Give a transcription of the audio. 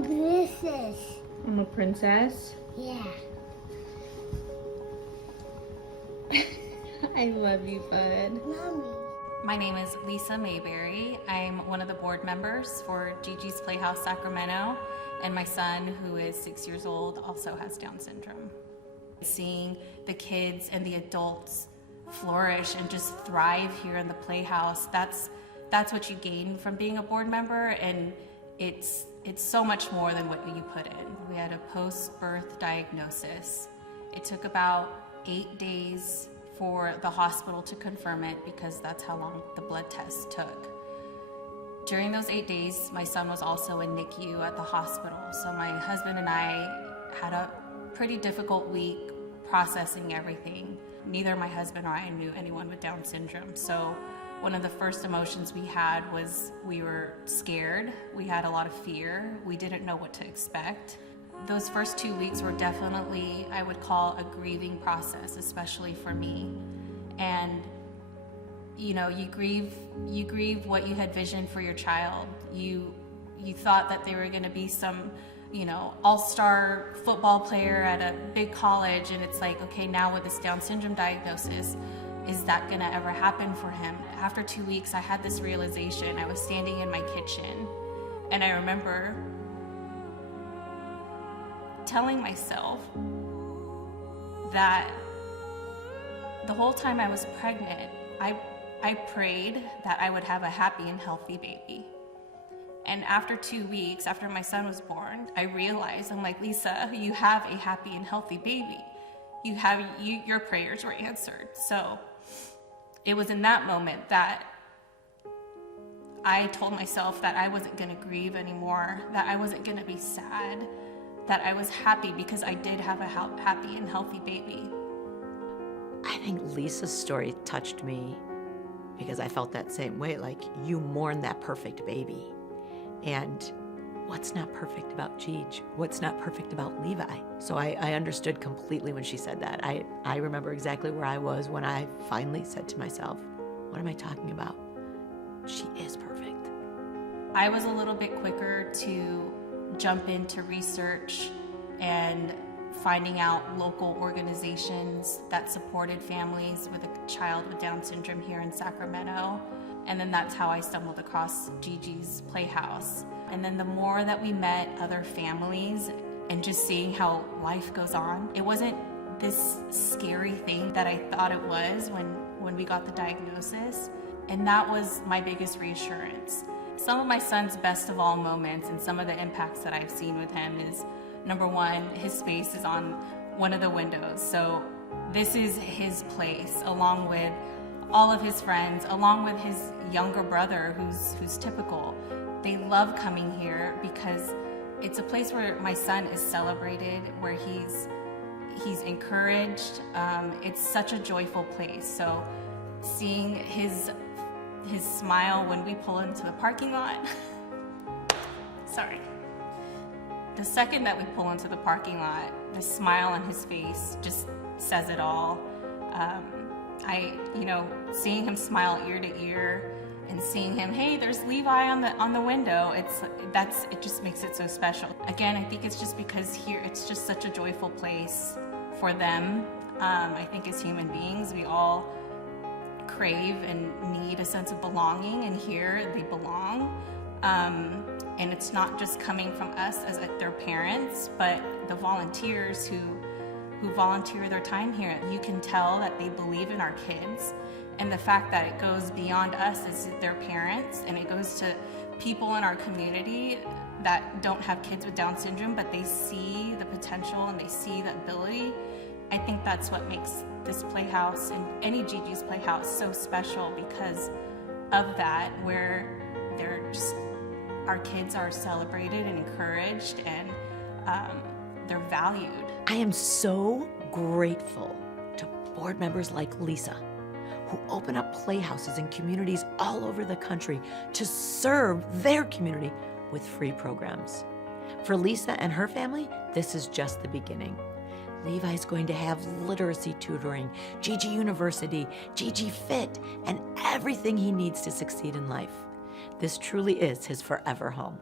a princess. I'm a princess. Yeah. I love you, bud. Mommy. My name is Lisa Mayberry. I'm one of the board members for GiGi's Playhouse, Sacramento, and my son, who is 6 years old, also has Down syndrome. Seeing the kids and the adults flourish and just thrive here in the Playhouse, that's what you gain from being a board member, and it's so much more than what you put in. We had a post-birth diagnosis. It took about 8 days for the hospital to confirm it because that's how long the blood test took. During those 8 days, my son was also in NICU at the hospital. So my husband and I had a pretty difficult week processing everything. Neither my husband or I knew anyone with Down syndrome. So one of the first emotions we had was we were scared. We had a lot of fear. We didn't know what to expect. Those first 2 weeks were definitely, I would call, a grieving process, especially for me. And you know, you grieve what you had visioned for your child. You thought that they were going to be some, you know, all-star football player at a big college, and it's like, okay, now with this Down syndrome diagnosis, is that going to ever happen for him? After 2 weeks, I had this realization. I was standing in my kitchen, and I remember telling myself that the whole time I was pregnant, I prayed that I would have a happy and healthy baby. And after 2 weeks, after my son was born, I realized, I'm like, Lisa, you have a happy and healthy baby. Your prayers were answered. So it was in that moment that I told myself that I wasn't gonna grieve anymore, that I wasn't gonna be sad, that I was happy because I did have a happy and healthy baby. I think Lisa's story touched me because I felt that same way, like you mourn that perfect baby. And what's not perfect about Gigi? What's not perfect about Levi? So I understood completely when she said that. I remember exactly where I was when I finally said to myself, what am I talking about? She is perfect. I was a little bit quicker to jump into research and finding out local organizations that supported families with a child with Down syndrome here in Sacramento. And then that's how I stumbled across GiGi's Playhouse. And then the more that we met other families and just seeing how life goes on, it wasn't this scary thing that I thought it was when we got the diagnosis. And that was my biggest reassurance. Some of my son's best of all moments and some of the impacts that I've seen with him is, number one, his face is on one of the windows. So this is his place, along with all of his friends, along with his younger brother who's typical. They love coming here because it's a place where my son is celebrated, where he's encouraged. It's such a joyful place. So seeing his smile when we pull into the parking lot, sorry. The second that we pull into the parking lot, the smile on his face just says it all. Seeing him smile ear to ear and seeing him, hey, there's Levi on the window, it just makes it so special. Again, I think it's just because here it's just such a joyful place for them. I think as human beings, we all crave and need a sense of belonging, and here they belong. And it's not just coming from us as their parents, but the volunteers who volunteer their time here. You can tell that they believe in our kids, and the fact that it goes beyond us as their parents, and it goes to people in our community that don't have kids with Down syndrome, but they see the potential and they see the ability. I think that's what makes this Playhouse and any GiGi's Playhouse so special, because of that, where our kids are celebrated and encouraged, and they're valued. I am so grateful to board members like Lisa, who open up playhouses in communities all over the country to serve their community with free programs. For Lisa and her family, this is just the beginning. Levi's going to have literacy tutoring, Gigi University, Gigi Fit, and everything he needs to succeed in life. This truly is his forever home.